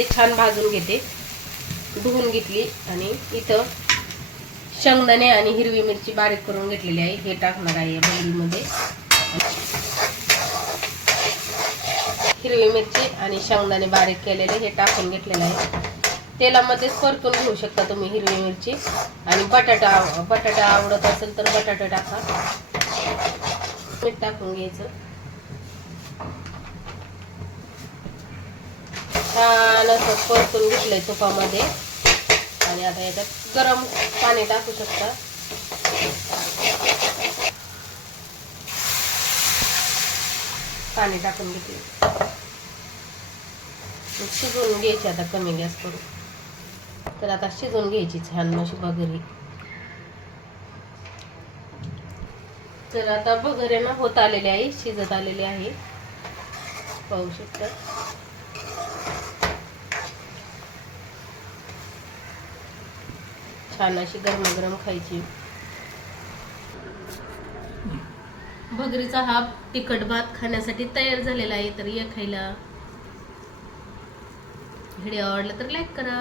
ते छान भाजून घेते. धुवून घेतली आणि इथं शेंगदाणे आणि हिरवी मिरची बारीक करून घेतलेली आहे. हे टाकणार आहे या भगरीमध्ये हिरवी मिरची आणि शेंगदाणे बारीक केलेले हे टाकून घेतलेलं आहे. तेलामध्येच परतून घेऊ शकता तुम्ही हिरवी मिरची. आणि बटाटा बटाटा आवडत असेल तर बटाटा टाका. मीठ टाकून घ्यायचं. छान असं परतून घेतलंय तुपामध्ये. आणि आता याच्यात गरम पाणी टाकू शकता. पाणी टाकून घेतले शिजवून घ्यायची आता कमी गॅस करून. तर आता शिजवून घ्यायची छान अशी बघरी. तर आता बघरे ना होत आलेले आहे शिजत आलेले आहे. पाहू शकता. छान अशी गरमागरम खायची. भगरीचा हा तिखट भात खाण्यासाठी तयार झालेला आहे तर या खायला. व्हिडिओ आवडला तर लाईक करा.